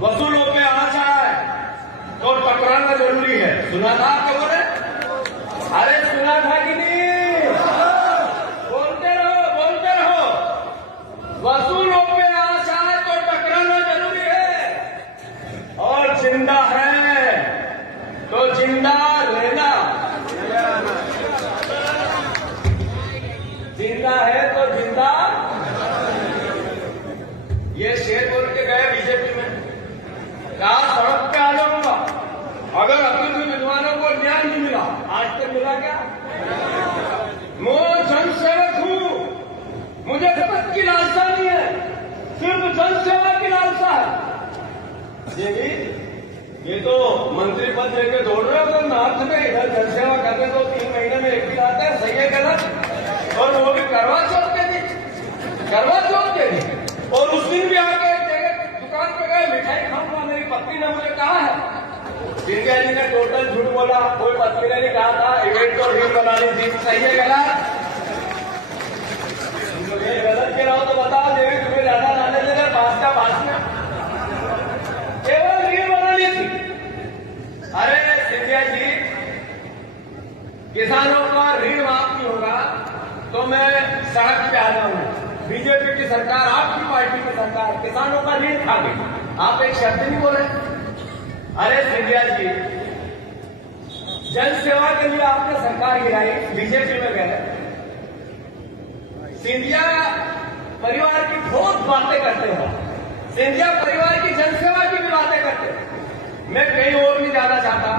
वसूलों पे आँच आए तो टकराना जरूरी है। सुना था आपके बोले? अरे सुना था कि नहीं? बोलते रहो। वसूलों पे आँच आए तो टकराना जरूरी है, और जिंदा है तो जिंदा रहना। जिंदा है तो जिंदा। ये शेर बोल के गए बीजेपी में, कहा सड़क पे आ जाऊंगा अगर अपने विद्वानों को न्याय नहीं मिला। आज तक मिला क्या? मैं जनसेवक हूं, मुझे पद की लालसा नहीं है, सिर्फ जनसेवा की लालसा है। ये तो मंत्री पद लेके दौड़ रहे हो, तो नार्थ में इधर जनसेवा करते तो 3 महीने में एक दिन आता है। सही है गलत? और वो भी करवा चौथ के दिन। और उस दिन भी आके एक जगह दुकान पे गए, मिठाई खाऊंगा, मेरी पत्नी ने मुझे कहा है। सिंधिया जी ने टोटल झूठ बोला, कोई पत्नी ने नहीं कहा था। इवेंट तो रील बनानी थी। सही है गलत? गलत के रहो तो बताओ, देवी तुम्हें ज्यादा लाने देगा। 5 भाषण केवल रील बनानी थी। अरे सिंधिया जी, किसानों का ऋण माफ नहीं होगा तो मैं सड़क पे आ जाऊंगा। बीजेपी की सरकार, आपकी पार्टी की सरकार किसानों का ऋण खा गई। आप एक शब्द नहीं बोले। अरे सिंधिया जी, जन सेवा के लिए आपने सरकार गिराई, बीजेपी में गए। सिंधिया परिवार की बहुत बातें करते हो। सिंधिया परिवार की जनसेवा की भी बातें करते हो। मैं कहीं और नहीं जाना चाहता,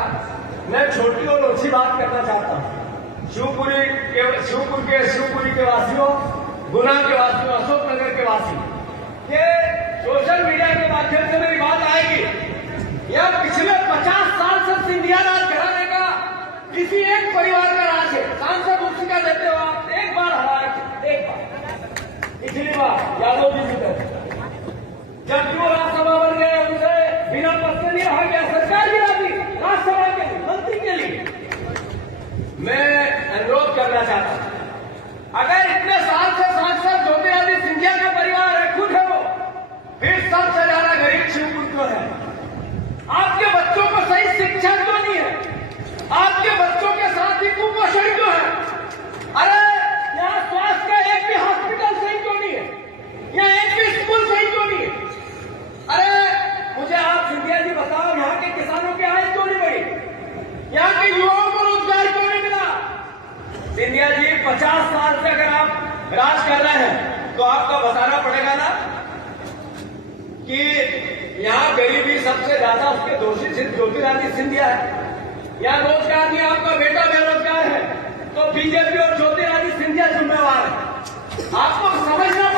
मैं छोटी और ओछी बात करना चाहता हूं। शिवपुरी के वासियों, गुना के वासियों, अशोकनगर के वासी, ये सोशल मीडिया के माध्यम से मेरी बात आएगी। यह पिछले 50 साल से सिंधिया राज घराने का किसी एक परिवार का राज है। सांसद उसी का देते हो आप। एक बार हराए थे, एक बार, पिछली बार यादव जी जीते, जबकि वो राज्यसभा बन गए, उनसे बिना पद से नहीं रहा गया। सरकार गिरा दी राज्यसभा के लिए, मंत्री के लिए। मैं अनुरोध करना चाहता हूं, अगर इतने साल से सांसद ज्योतिरादित्य सिंधिया का परिवार है, खुद है वो, फिर सबसे ज्यादा गरीब शिवपुर क्यों है? आपके बच्चों को सही शिक्षा क्यों नहीं है? आपके बच्चों के साथ ही कुपोषण क्यों है? अरे यहाँ स्वास्थ्य का एक भी हॉस्पिटल सही क्यों नहीं है? यहाँ एक भी स्कूल सही क्यों नहीं है? अरे मुझे आप सिंधिया जी बताओ, यहाँ के किसानों की आय क्यों नहीं बढ़ी? यहाँ के युवाओं को रोजगार क्यों नहीं मिला? सिंधिया जी, 50 साल से अगर आप राज कर रहे हैं तो आपको बताना पड़ेगा ना कि यहाँ गरीबी सबसे ज्यादा उसके दोषी सिर्फ ज्योतिरादित्य सिंधिया है। यहाँ रोजगार नहीं, आपका बेटा बेरोजगार है तो बीजेपी और ज्योतिरादित्य सिंधिया जिम्मेवार है। आपको समझना